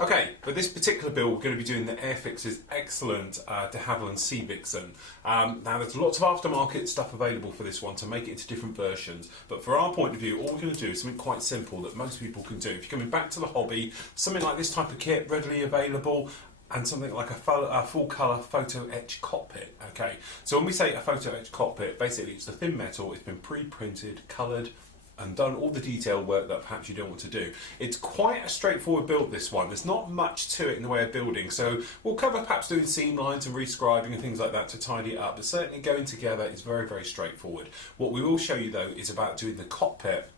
Okay, for this particular build we're going to be doing the Airfix's excellent de Havilland Sea Vixen. Now there's lots of aftermarket stuff available for this one to make it into different versions, but for our point of view all we're going to do is something quite simple that most people can do. If you're coming back to the hobby, something like this type of kit readily available, and something like a full colour photo-etched cockpit. Okay, so when we say a photo-etched cockpit, basically it's the thin metal, it's been pre-printed, coloured, and done all the detail work that perhaps you don't want to do. It's quite a straightforward build, this one. There's not much to it in the way of building, so we'll cover perhaps doing seam lines and re-scribing and things like that to tidy it up, but certainly going together is very, very straightforward. What we will show you though is about doing the cockpit.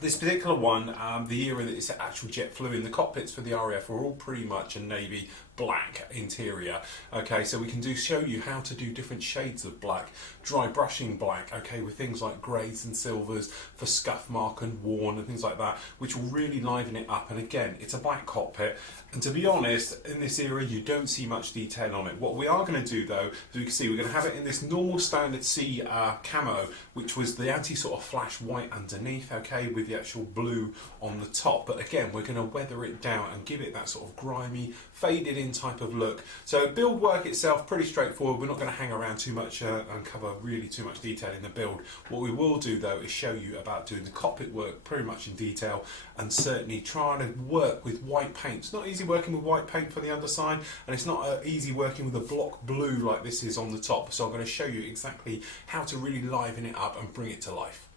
This particular one, the era that it's actual jet flew in, the cockpits for the RAF are all pretty much a navy black interior. Okay, so we can show you how to do different shades of black, dry brushing black, okay, with things like greys and silvers for scuff mark and worn and things like that, which will really liven it up. And again, it's a black cockpit, and to be honest, in this era you don't see much detail on it. What we are going to do though, as you can see, we're going to have it in this normal standard sea camo, which was the anti sort of flash white underneath, okay, with the actual blue on the top. But again, we're going to weather it down and give it that sort of grimy, faded in type of look. So build work itself pretty straightforward. We're not going to hang around too much and cover really too much detail in the build. What we will do though is show you about doing the cockpit work pretty much in detail, and certainly trying to work with white paint. It's not easy working with white paint for the underside, and it's not easy working with a block blue like this is on the top. So I'm going to show you exactly how to really liven it up and bring it to life.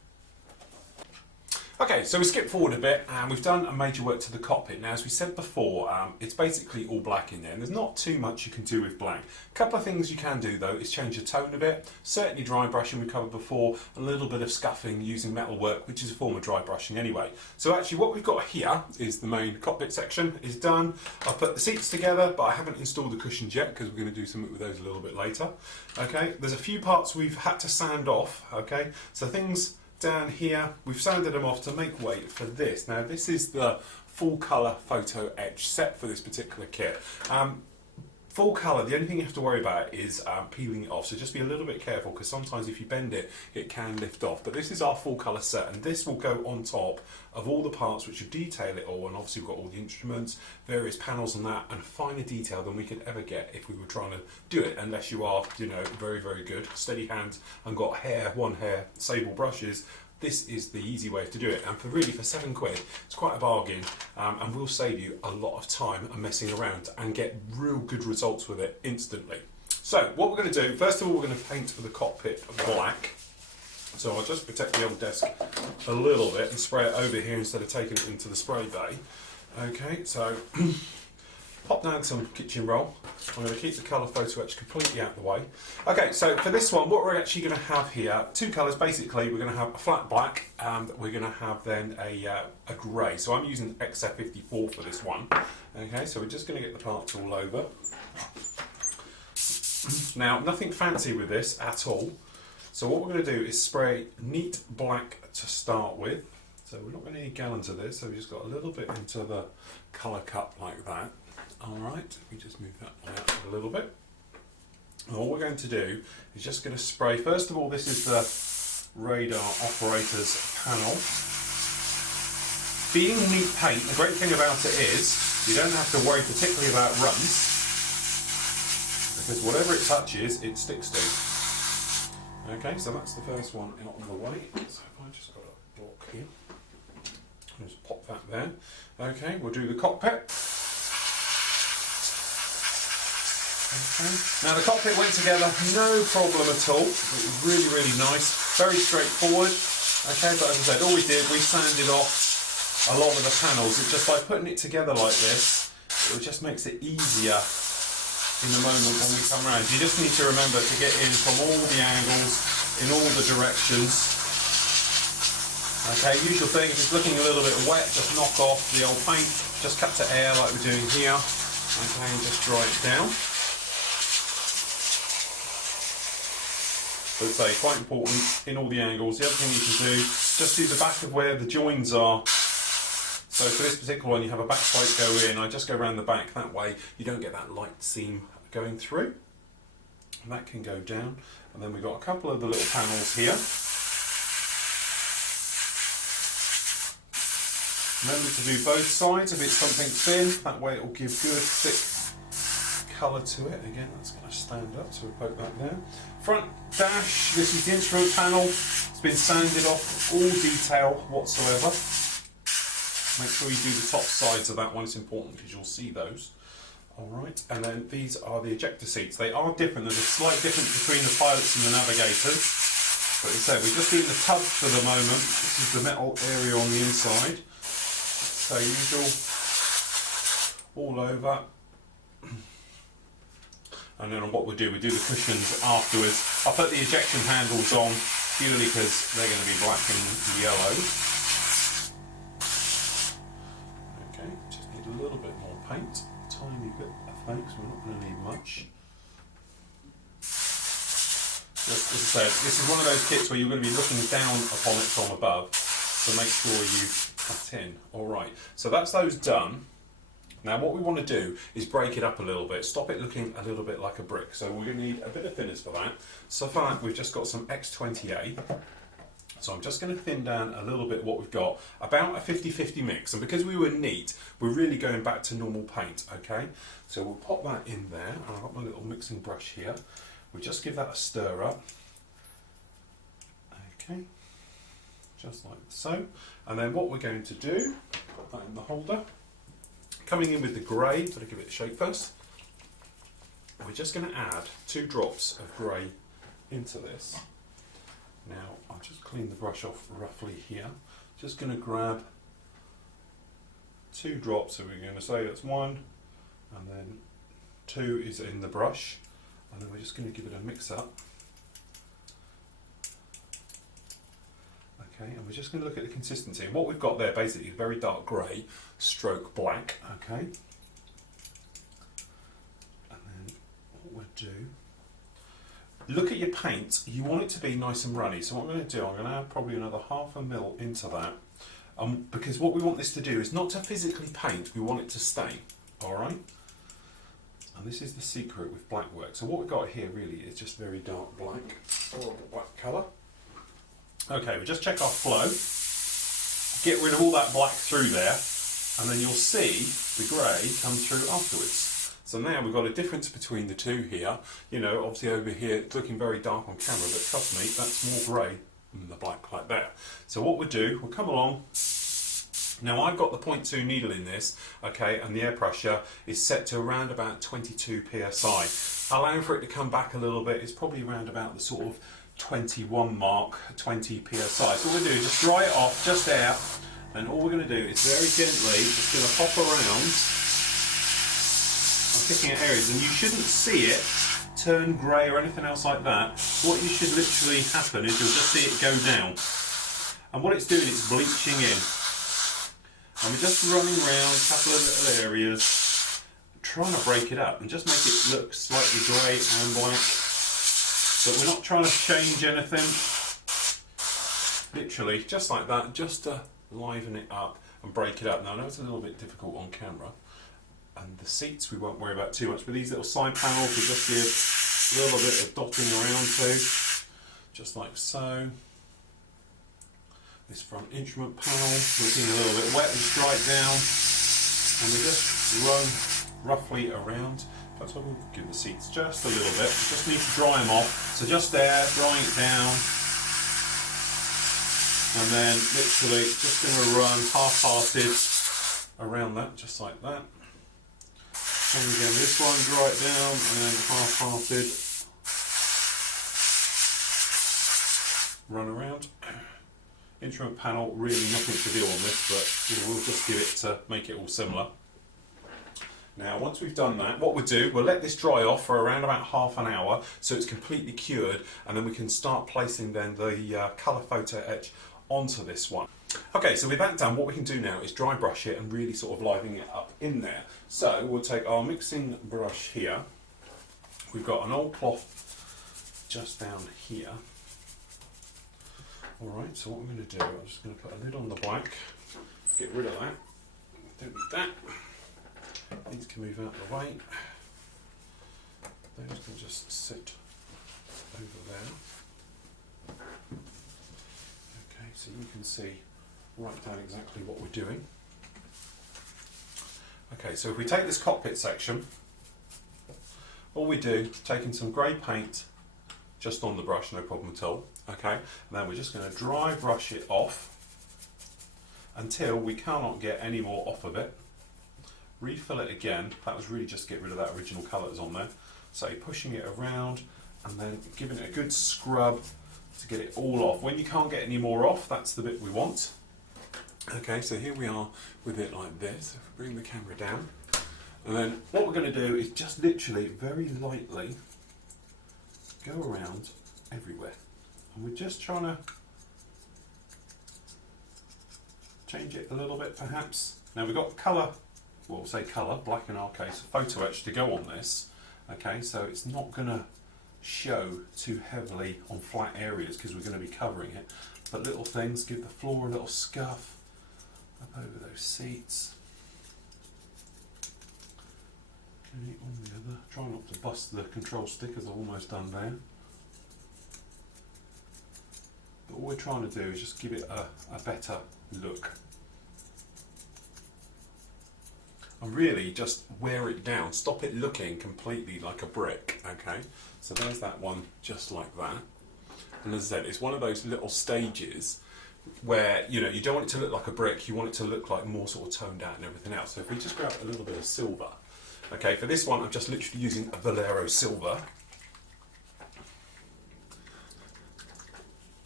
Okay, so we skip forward a bit and we've done a major work to the cockpit. Now, as we said before, it's basically all black in there, and there's not too much you can do with black. A couple of things you can do though is change the tone a bit. Certainly dry brushing we covered before, a little bit of scuffing using metal work, which is a form of dry brushing anyway. So actually what we've got here is the main cockpit section is done. I've put the seats together, but I haven't installed the cushions yet because we're going to do something with those a little bit later. Okay, there's a few parts we've had to sand off, okay, so things down here, we've sanded them off to make way for this. Now this is the full colour photo etch set for this particular kit. Full colour, the only thing you have to worry about is peeling it off, so just be a little bit careful because sometimes if you bend it, it can lift off. But this is our full colour set, and this will go on top of all the parts which will detail it all, and obviously we've got all the instruments, various panels and that, and finer detail than we could ever get if we were trying to do it, unless you are, you know, very, very good, steady hands and got one hair sable brushes. This is the easy way to do it, and for £7, it's quite a bargain, and will save you a lot of time and messing around and get real good results with it instantly. So what we're going to do, first of all, we're going to paint the cockpit black. So I'll just protect the old desk a little bit and spray it over here instead of taking it into the spray bay. Okay, so pop down some kitchen roll. I'm going to keep the colour Photo-Etched completely out of the way. Okay, so for this one, what we're actually going to have here, two colours basically. We're going to have a flat black, and we're going to have then a grey. So I'm using XF54 for this one. Okay, so we're just going to get the parts all over. Now, nothing fancy with this at all. So what we're going to do is spray neat black to start with. So we're not going to need gallons of this, so we just got a little bit into the colour cup like that. Alright, we just move that one out a little bit. And all we're going to do is just going to spray, first of all, this is the radar operator's panel. Being neat paint, the great thing about it is you don't have to worry particularly about runs, because whatever it touches, it sticks to. Okay, so that's the first one out of the way. So if I just got a block here, I'll just pop that there. Okay, we'll do the cockpit. Okay. Now the cockpit went together no problem at all. It was really, really nice, very straightforward. Okay, but as I said, all we did, we sanded off a lot of the panels. It's just by putting it together like this, it just makes it easier in the moment when we come around. You just need to remember to get in from all the angles, in all the directions. Okay, usual thing, if it's looking a little bit wet, just knock off the old paint, just cut to air like we're doing here. Okay, and just dry it down. So it's quite important in all the angles. The other thing you can do, just do the back of where the joins are. So for this particular one, you have a back plate go in. I just go around the back, that way you don't get that light seam going through. And that can go down. And then we've got a couple of the little panels here. Remember to do both sides if it's something thin, that way it will give good thick colour to it. Again, that's going to stand up, so we'll poke that down. Front dash, this is the instrument panel. It's been sanded off, all detail whatsoever. Make sure you do the top sides of that one, it's important because you'll see those. Alright, and then these are the ejector seats. They are different, there's a slight difference between the pilots and the navigators. But as I said, we're just doing the tub for the moment. This is the metal area on the inside. So usual, all over. And then what we do the cushions afterwards. I'll put the ejection handles on purely because they're going to be black and yellow. Okay, just need a little bit more paint. A tiny bit of paint, so we're not going to need much. Just, as I said, this is one of those kits where you're going to be looking down upon it from above, so make sure you cut in. Alright, so that's those done. Now what we want to do is break it up a little bit, stop it looking a little bit like a brick. So we're going to need a bit of thinners for that. So for that we've just got some X28. So I'm just going to thin down a little bit what we've got, about a 50-50 mix. And because we were neat, we're really going back to normal paint, okay? So we'll pop that in there, and I've got my little mixing brush here. We'll just give that a stir up. Okay, just like so. And then what we're going to do, put that in the holder. Coming in with the grey, got to give it a shake first. We're just going to add 2 drops of grey into this. Now, I'll just clean the brush off roughly here. Just going to grab 2 drops, so we're going to say that's 1, and then 2 is in the brush, and then we're just going to give it a mix up. Okay, and we're just going to look at the consistency. And what we've got there basically is very dark grey, stroke black. Okay, and then what we'll do, look at your paint. You want it to be nice and runny. So what I'm going to do, I'm going to add probably another ½ ml into that, because what we want this to do is not to physically paint. We want it to stain. All right. And this is the secret with black work. So what we've got here really is just very dark black, or black colour. Okay, we just check our flow, get rid of all that black through there, and then you'll see the grey come through afterwards. So now we've got a difference between the two here. You know, obviously over here it's looking very dark on camera, but trust me, that's more grey than the black like that. So what we'll do, we'll come along. Now I've got the 0.2 needle in this, okay, and the air pressure is set to around about 22 psi. Allowing for it to come back a little bit, it's probably around about the sort of 21 mark, 20 psi. So what we're going to do is just dry it off, just out, and all we're going to do is very gently just going to hop around. I'm picking at areas, and you shouldn't see it turn grey or anything else like that. What you should literally happen is you'll just see it go down. And what it's doing, it's bleaching in. And we're just running around a couple of little areas, trying to break it up and just make it look slightly grey and black. But we're not trying to change anything. Literally, just like that, just to liven it up and break it up. Now I know it's a little bit difficult on camera, and the seats we won't worry about too much, but these little side panels will just be a little bit of dotting around too, just like so. This front instrument panel looking a little bit wet, and dry it down, and we just run roughly around. Perhaps I will give the seats just a little bit. We just need to dry them off. So just there, drying it down, and then literally just going to run half-hearted around that, just like that. And again, this one, dry it down, and then half-hearted run around. Instrument panel, really nothing to do on this, but we'll just give it to make it all similar. Now once we've done that, what we'll do, we'll let this dry off for around about ½ an hour so it's completely cured, and then we can start placing then the colour photo etch onto this one. Okay, so with that done, what we can do now is dry brush it and really sort of liven it up in there. So we'll take our mixing brush here. We've got an old cloth just down here. Alright, so what we're going to do, I'm just going to put a lid on the black, get rid of that, don't need that. These can move out of the way. Those can just sit over there. Okay, so you can see right down exactly what we're doing. Okay, so if we take this cockpit section, all we do, taking some grey paint just on the brush, no problem at all. Okay, and then we're just going to dry brush it off until we cannot get any more off of it. Refill it again. That was really just to get rid of that original colour that's on there. So pushing it around and then giving it a good scrub to get it all off. When you can't get any more off, that's the bit we want. Okay, so here we are with it like this. If we bring the camera down, and then what we're going to do is just literally very lightly go around everywhere. And we're just trying to change it a little bit perhaps. Now we've got colour, well we'll say colour, black in our case, Photo-Etched to go on this. Okay, so it's not going to show too heavily on flat areas because we're going to be covering it. But little things, give the floor a little scuff up over those seats. Okay, on the other, try not to bust the control stick as I've almost done there. But all we're trying to do is just give it a better look. And really just wear it down, stop it looking completely like a brick, okay? So there's that one just like that. And as I said, it's one of those little stages where, you know, you don't want it to look like a brick, you want it to look like more sort of toned out and everything else. So if we just grab a little bit of silver, okay, for this one I'm just literally using a Valero silver.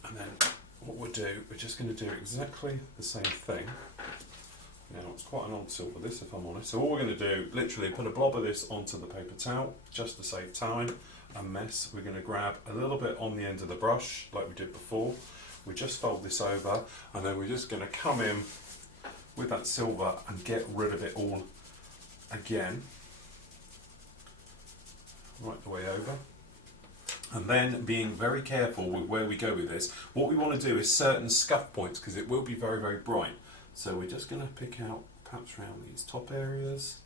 And then what we'll do, we're just going to do exactly the same thing. Now it's quite an old silver this, if I'm honest. So all we're going to do, literally put a blob of this onto the paper towel, just to save time and mess. We're going to grab a little bit on the end of the brush, like we did before. We just fold this over, and then we're just going to come in with that silver and get rid of it all again. Right the way over. And then being very careful with where we go with this. What we want to do is certain scuff points, because it will be very, very bright. So we're just going to pick out perhaps around these top areas,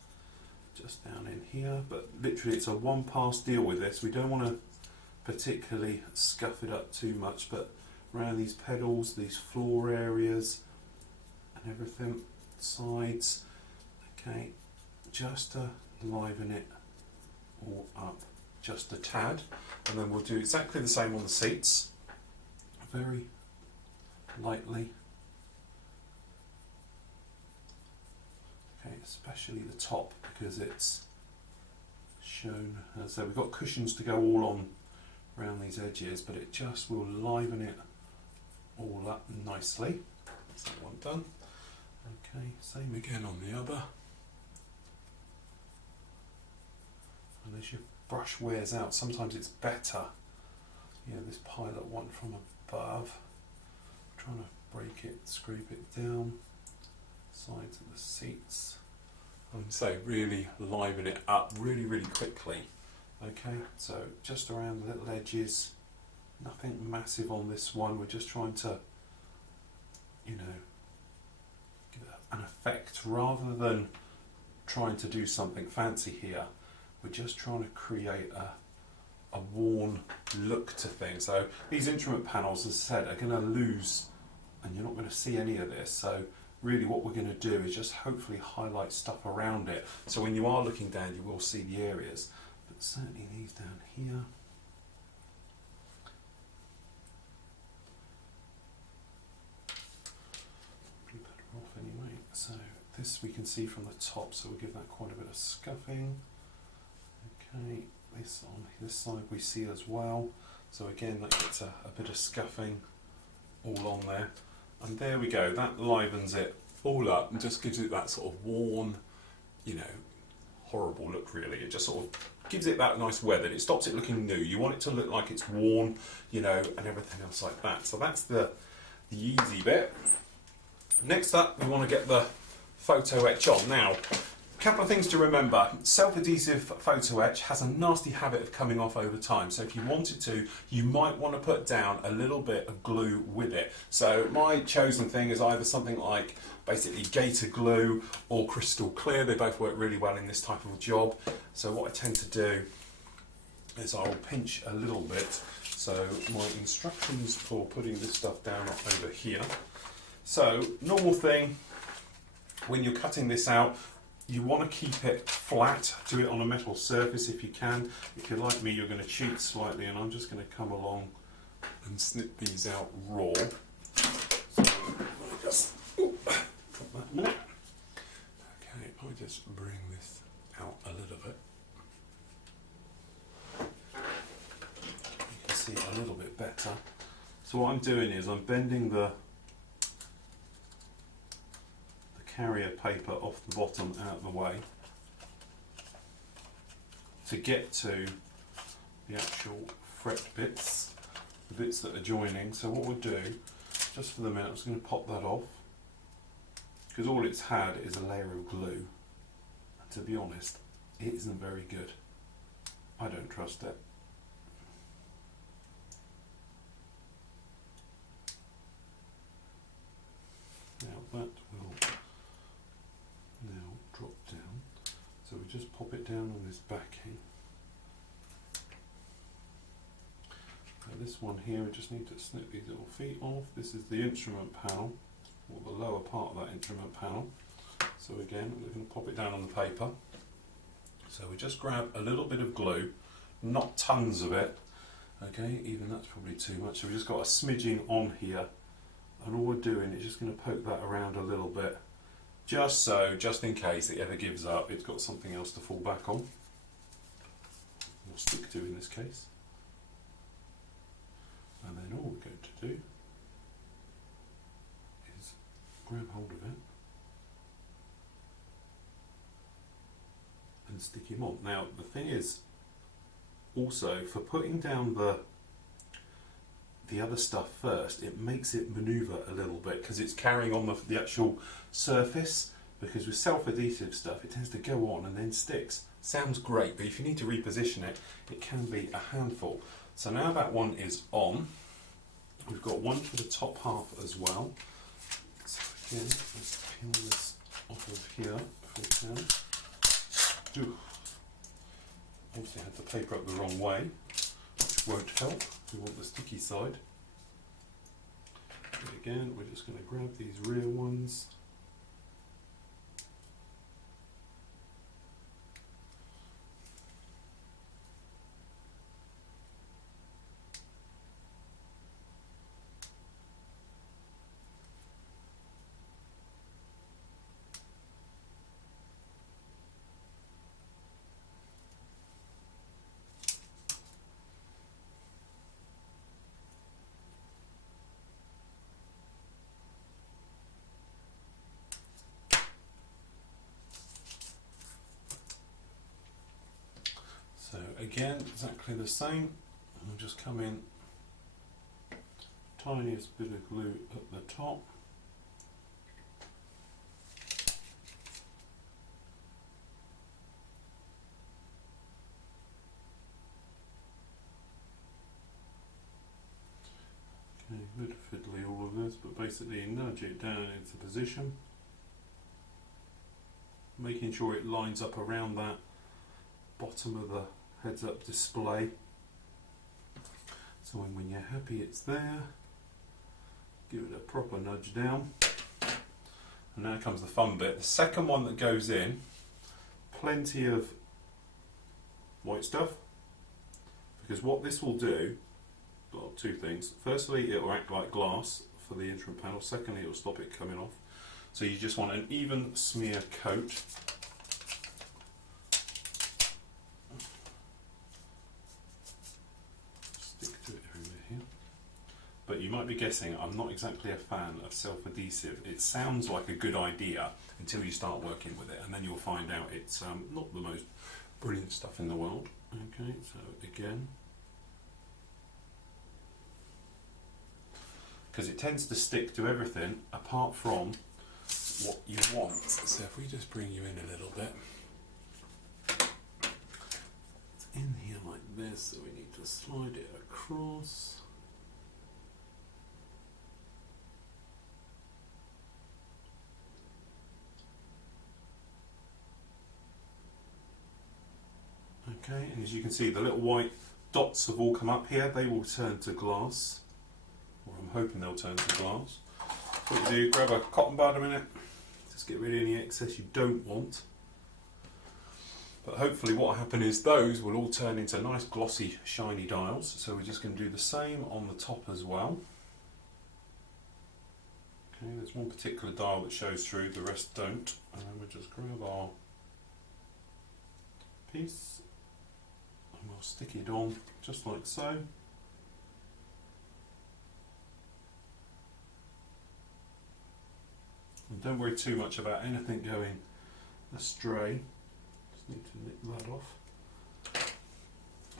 just down in here, but literally it's a one pass deal with this. We don't want to particularly scuff it up too much, but around these pedals, these floor areas and everything, sides, okay, just to liven it all up just a tad. And then we'll do exactly the same on the seats, very lightly. Okay, especially the top, because it's shown as though we've got cushions to go all on around these edges, but it just will liven it all up nicely. That's that one done. Okay, same again on the other. And as your brush wears out, sometimes it's better, you know, this pilot one from above, trying to break it, scrape it down, sides of the seats, and so really liven it up really, really quickly. Okay, so just around the little edges, nothing massive on this one. We're just trying to, you know, give it an effect rather than trying to do something fancy here. We're just trying to create a worn look to things. So these instrument panels, as I said, are going to lose, and you're not going to see any of this. So really what we're going to do is just hopefully highlight stuff around it. So when you are looking down, you will see the areas. But certainly these down here. Be better off anyway. So this we can see from the top, so we'll give that quite a bit of scuffing. Okay, this on this side we see as well. So again, that gets a bit of scuffing all on there. And there we go, that livens it all up and just gives it that sort of worn, you know, horrible look really. It just sort of gives it that nice weather. It stops it looking new. You want it to look like it's worn, you know, and everything else like that. So that's the easy bit. Next up, we want to get the Photo-Etched on. Now, a couple of things to remember. Self-adhesive Photo-Etched has a nasty habit of coming off over time, so if you wanted to, you might want to put down a little bit of glue with it. So my chosen thing is either something like basically Gator glue or crystal clear. They both work really well in this type of job. So what I tend to do is I'll pinch a little bit. So my instructions for putting this stuff down are over here. So normal thing, when you're cutting this out, you want to keep it flat, do it on a metal surface if you can. If you're like me, you're going to cheat slightly, and I'm just going to come along and snip these out raw. So I just drop that a minute. Okay, I just bring this out a little bit. You can see it a little bit better. So what I'm doing is I'm bending the carrier paper off the bottom out of the way to get to the actual fret bits, the bits that are joining. So what we'll do, just for the minute, I'm just going to pop that off, because all it's had is a layer of glue, and to be honest, it isn't very good. I don't trust it. Now that will now drop down, so we just pop it down on this backing. Now this one here, we just need to snip these little feet off. This is the instrument panel, or the lower part of that instrument panel. So again, we're going to pop it down on the paper. So we just grab a little bit of glue, not tons of it, okay, even that's probably too much. So we just got a smidging on here, and all we're doing is just going to poke that around a little bit, just in case it ever gives up, it's got something else to fall back on, or stick to in this case. And then all we're going to do is grab hold of it and stick him on. Now the thing is, also for putting down the other stuff first, it makes it manoeuvre a little bit because it's carrying on the actual surface, because with self-adhesive stuff it tends to go on and then sticks. Sounds great, but if you need to reposition it, it can be a handful. So now that one is on, we've got one for the top half as well. So again, let's peel this off of here if we can. Ooh. Obviously I had the paper up the wrong way, which won't help. We want the sticky side. But again, we're just going to grab these rear ones. So again, exactly the same. I'll just come in, tiniest bit of glue at the top. Okay, a bit fiddly all of this, but basically nudge it down into position, making sure it lines up around that bottom of the heads-up display. So when you're happy it's there, give it a proper nudge down. And now comes the fun bit. The second one that goes in, plenty of white stuff, because what this will do, well, two things. Firstly, it will act like glass for the instrument panel. Secondly, it will stop it coming off. So you just want an even smear coat. But you might be guessing I'm not exactly a fan of self-adhesive. It sounds like a good idea until you start working with it, and then you'll find out it's not the most brilliant stuff in the world. Okay, so again, because it tends to stick to everything apart from what you want. So if we just bring you in a little bit, it's in here like this, so we need to slide it across. Okay, and as you can see, the little white dots have all come up here. They will turn to glass, or I'm hoping they'll turn to glass. So what you do, grab a cotton bud a minute, just get rid of any excess you don't want. But hopefully what will happen is those will all turn into nice glossy shiny dials. So we're just going to do the same on the top as well. Okay, there's one particular dial that shows through, the rest don't. And then we'll just grab our piece and we'll stick it on just like so. And don't worry too much about anything going astray. Just need to nip that off.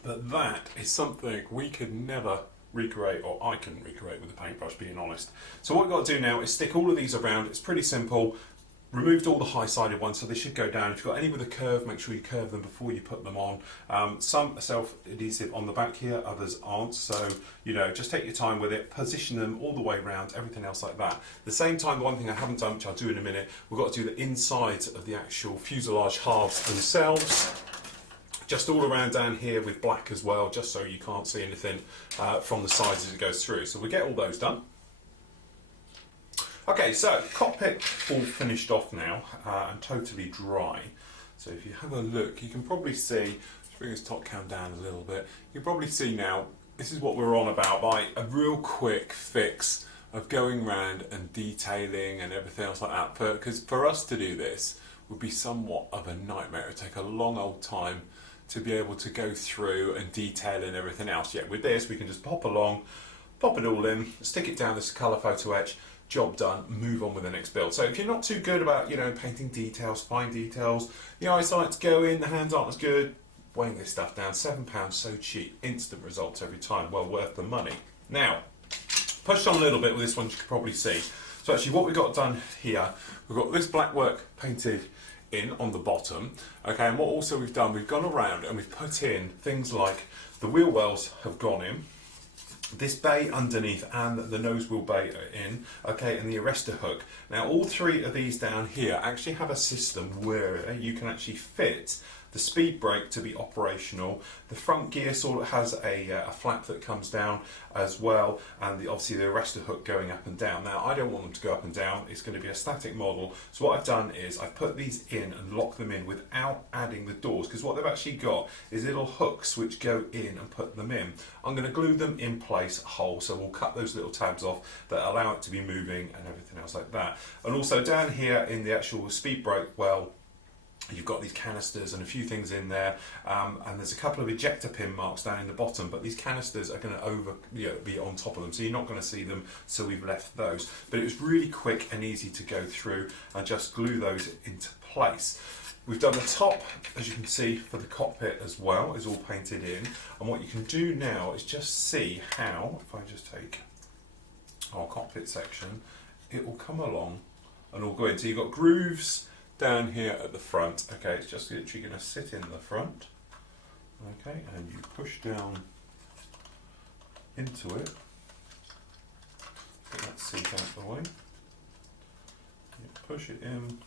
But that is something we could never recreate, or I couldn't recreate with a paintbrush, being honest. So what we've got to do now is stick all of these around. It's pretty simple. Removed all the high-sided ones, so they should go down. If you've got any with a curve, make sure you curve them before you put them on. Some are self-adhesive on the back here, others aren't. So, you know, just take your time with it, position them all the way around, everything else like that. At the same time, the one thing I haven't done, which I'll do in a minute, we've got to do the insides of the actual fuselage halves themselves. Just all around down here with black as well, just so you can't see anything from the sides as it goes through. So we'll get all those done. Okay, so cockpit all finished off now and totally dry. So if you have a look, you can probably see, let's bring this top cam down a little bit, you can probably see now, this is what we're on about, by a real quick fix of going around and detailing and everything else like that. Because for us to do this would be somewhat of a nightmare. It would take a long old time to be able to go through and detail and everything else. Yet with this, we can just pop along, pop it all in, stick it down this colour Photo-Etched, job done, move on with the next build. So if you're not too good about, you know, painting details, fine details, the eyesight's going, the hands aren't as good, weighing this stuff down, £7, so cheap, instant results every time, well worth the money. Now, pushed on a little bit with this one, you can probably see. So actually what we've got done here, we've got this black work painted in on the bottom, okay, and what also we've done, we've gone around and we've put in things like the wheel wells have gone in, this bay underneath and the nose wheel bay are in, okay, and the arrestor hook. Now all three of these down here actually have a system where you can actually fit the speed brake to be operational. The front gear sort of has a flap that comes down as well, and obviously the arrestor hook going up and down. Now I don't want them to go up and down, it's going to be a static model, so what I've done is I've put these in and locked them in without adding the doors, because what they've actually got is little hooks which go in and put them in. I'm going to glue them in place whole, so we'll cut those little tabs off that allow it to be moving and everything else like that. And also down here in the actual speed brake, well, you've got these canisters and a few things in there, and there's a couple of ejector pin marks down in the bottom, but these canisters are going to be on top of them, so you're not going to see them, so we've left those. But it was really quick and easy to go through and just glue those into place. We've done the top, as you can see, for the cockpit as well, is all painted in, and what you can do now is just see how, if I just take our cockpit section, it will come along and all go in. So you've got grooves down here at the front, okay, it's just literally going to sit in the front, okay, and you push down into it, get that seat out of the way, you push it in,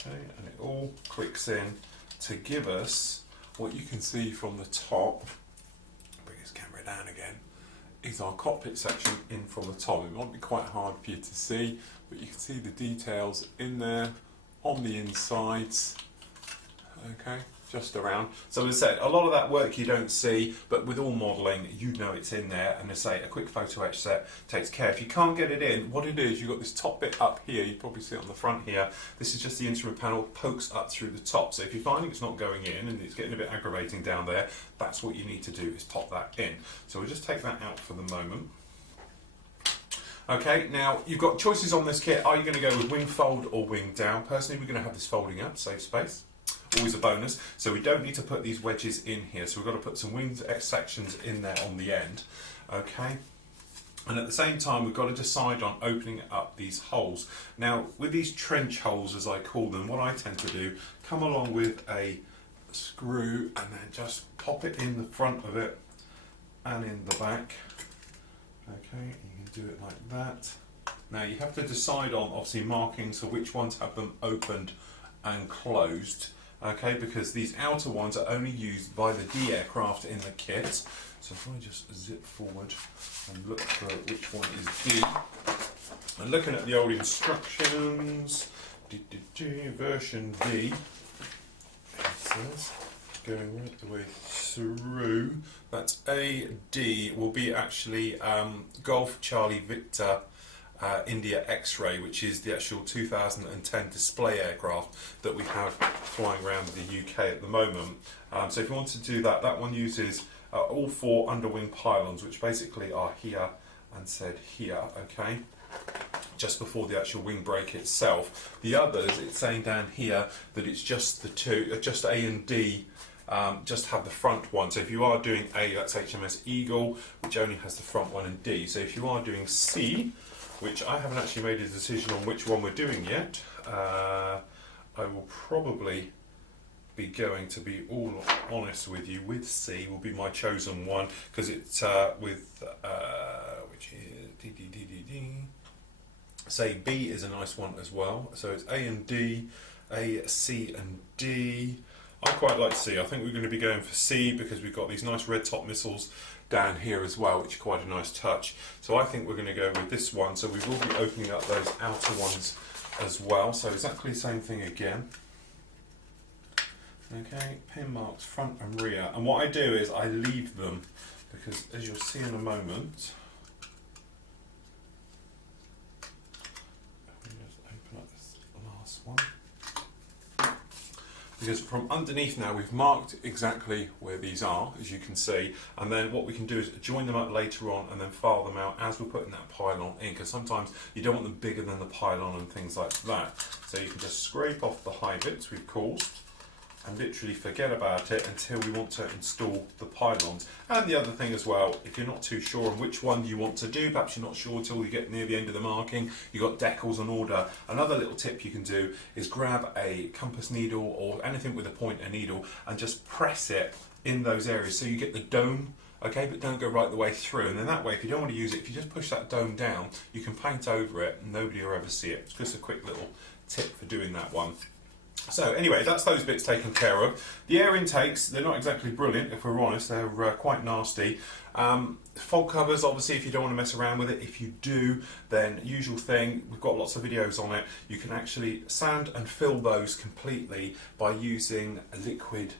okay, and it all clicks in to give us what you can see from the top. Bring this camera down again. Is our cockpit section in from the top. It might be quite hard for you to see, but you can see the details in there on the insides, okay, just around. So as I said, a lot of that work you don't see, but with all modelling you know it's in there, and as I say, a quick Photo-Etched set takes care. If you can't get it in, what it is, you've got this top bit up here, you probably see it on the front here, this is just the instrument panel, pokes up through the top. So if you're finding it's not going in and it's getting a bit aggravating down there, that's what you need to do, is pop that in. So we'll just take that out for the moment. Okay, now you've got choices on this kit. Are you going to go with wing fold or wing down? Personally, we're going to have this folding up, save space. Always a bonus. So we don't need to put these wedges in here. So we've got to put some wing sections in there on the end. Okay. And at the same time, we've got to decide on opening up these holes. Now, with these trench holes, as I call them, what I tend to do, come along with a screw and then just pop it in the front of it and in the back. Okay, you can do it like that. Now you have to decide on obviously markings, so which ones have them opened and closed, okay, because these outer ones are only used by the D aircraft in the kit. So if I just zip forward and look for which one is D, and looking at the old instructions, version D, it says, going right the way through. That's AD will be actually Golf Charlie Victor India X-Ray, which is the actual 2010 display aircraft that we have flying around the UK at the moment. So if you want to do that, that one uses all 4 underwing pylons, which basically are here and said here, okay, just before the actual wing brake itself. The others, it's saying down here that it's just the two, just A and D, just have the front one. So if you are doing A, that's HMS Eagle, which only has the front one, and D. So if you are doing C, which I haven't actually made a decision on which one we're doing yet, I will probably be going, to be all honest with you, with C will be my chosen one, because it's with which is D. Say B is a nice one as well. So it's A and D, A, C and D. I quite like C. I think we're going to be going for C because we've got these nice red top missiles down here as well, which is quite a nice touch. So I think we're going to go with this one. So we will be opening up those outer ones as well. So exactly the same thing again. Okay, pin marks front and rear. And what I do is I leave them because, as you'll see in a moment, let me just open up this last one. Because from underneath now we've marked exactly where these are, as you can see, and then what we can do is join them up later on and then file them out as we're putting that pylon in, because sometimes you don't want them bigger than the pylon and things like that. So you can just scrape off the high bits we've caused and literally forget about it until we want to install the pylons. And the other thing as well, if you're not too sure on which one you want to do, perhaps you're not sure until you get near the end of the marking, you've got decals on order, another little tip you can do is grab a compass needle or anything with a pointer needle and just press it in those areas so you get the dome, okay, but don't go right the way through. And then that way, if you don't want to use it, if you just push that dome down, you can paint over it and nobody will ever see it. It's just a quick little tip for doing that one. So anyway, that's those bits taken care of. The air intakes, they're not exactly brilliant, if we're honest, they're quite nasty. Fog covers, obviously, if you don't want to mess around with it. If you do, then usual thing, we've got lots of videos on it. You can actually sand and fill those completely by using a liquid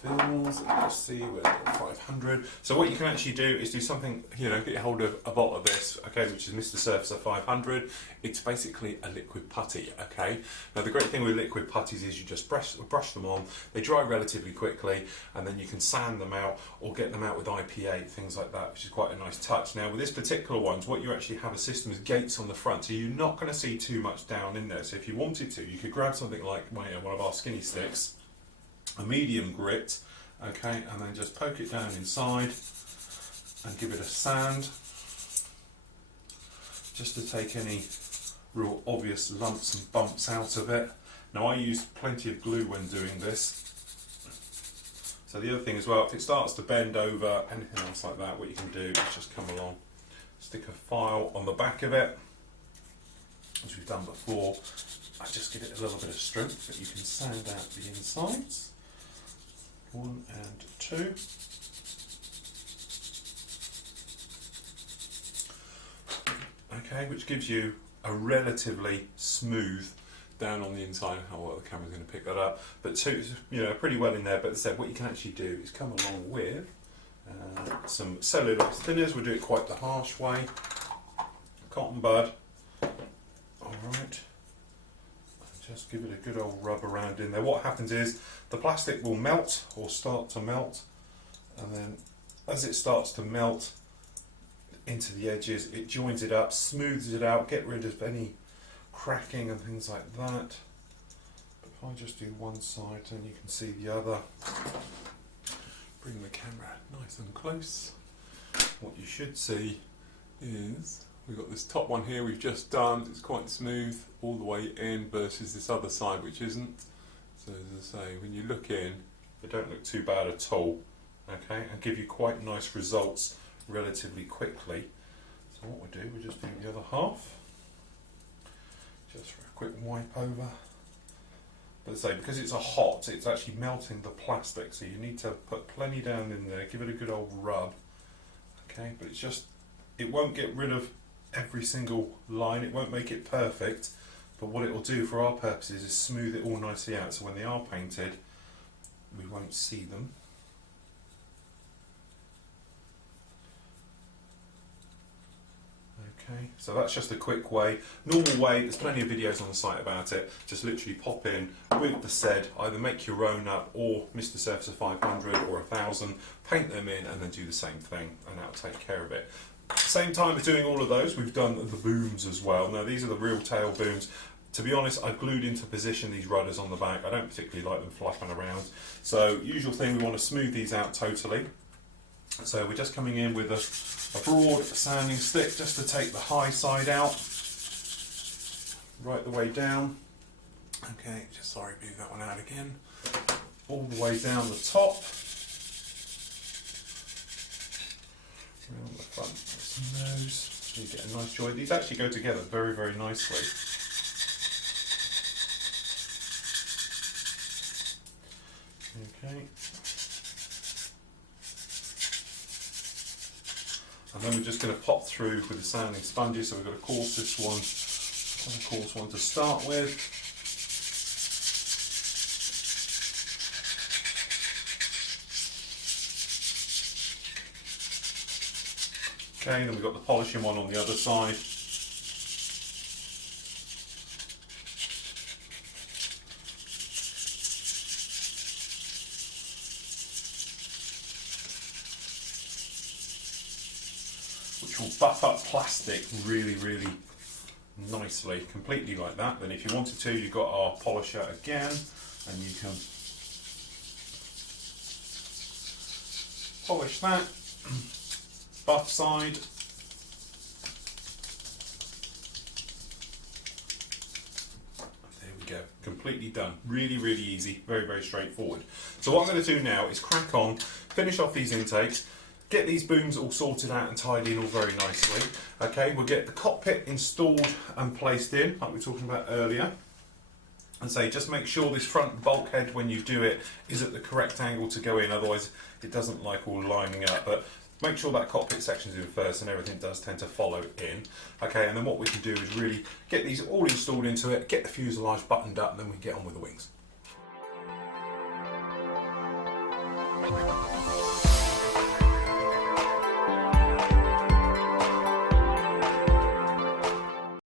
fills. Let's see, we're at 500. So what you can actually do is do something, you know, get hold of a bottle of this, okay, which is Mr. Surfacer 500. It's basically a liquid putty, okay. Now the great thing with liquid putties is you just brush them on, they dry relatively quickly, and then you can sand them out or get them out with IPA, things like that, which is quite a nice touch. Now with this particular ones, what you actually have a system is gates on the front, so you're not going to see too much down in there. So if you wanted to, you could grab something like one of our skinny sticks, a medium grit, okay, and then just poke it down inside and give it a sand just to take any real obvious lumps and bumps out of it. Now I use plenty of glue when doing this. So the other thing as well, if it starts to bend over, anything else like that, what you can do is just come along, stick a file on the back of it, as we've done before. I just give it a little bit of strength that you can sand out the insides. 1 and 2. Okay, which gives you a relatively smooth down on the inside. Oh, well, the camera's going to pick that up, but two, you know, pretty well in there. But as I said, what you can actually do is come along with some cellulose thinners. We'll do it quite the harsh way. Cotton bud. All right. Just give it a good old rub around in there. What happens is the plastic will melt or start to melt, and then as it starts to melt into the edges, it joins it up, smooths it out, get rid of any cracking and things like that. But if I just do one side, then you can see the other. Bring the camera nice and close. What you should see is we've got this top one here we've just done. It's quite smooth all the way in versus this other side which isn't. So as I say, when you look in, they don't look too bad at all, okay, and give you quite nice results relatively quickly. So what we do, we just do the other half, just for a quick wipe over. But as I say, because it's a hot, it's actually melting the plastic, so you need to put plenty down in there, give it a good old rub, okay, but it's just, it won't get rid of every single line. It won't make it perfect, but what it will do for our purposes is smooth it all nicely out, so when they are painted we won't see them. Okay, so that's just a quick way. Normal way, there's plenty of videos on the site about it. Just literally pop in with the said, either make your own up or Mr. Surfacer 500 or 1000, paint them in and then do the same thing, and that'll take care of it. Same time as doing all of those, we've done the booms as well. Now these are the real tail booms. To be honest, I've glued into position these rudders on the back. I don't particularly like them flapping around. So usual thing, we want to smooth these out totally. So we're just coming in with a broad sanding stick just to take the high side out, right the way down. Okay, just sorry, move that one out again. All the way down the top. Around the front, some nose, so you get a nice joint. These actually go together very, very nicely. Okay. And then we're just going to pop through with the sanding sponges. So we've got a coarsest one and a coarse one to start with. Okay, then we've got the polishing one on the other side. Which will buff up plastic really, really nicely, completely like that. Then if you wanted to, you've got our polisher again, and you can polish that. Buff side. There we go, completely done. Really, really easy, very, very straightforward. So what I'm going to do now is crack on, finish off these intakes, get these booms all sorted out and tied in all very nicely. Okay, we'll get the cockpit installed and placed in, like we were talking about earlier. And say, just make sure this front bulkhead, when you do it, is at the correct angle to go in, otherwise it doesn't like all lining up. But make sure that cockpit section's in first, and everything does tend to follow in. Okay, and then what we can do is really get these all installed into it, get the fuselage buttoned up, and then we can get on with the wings.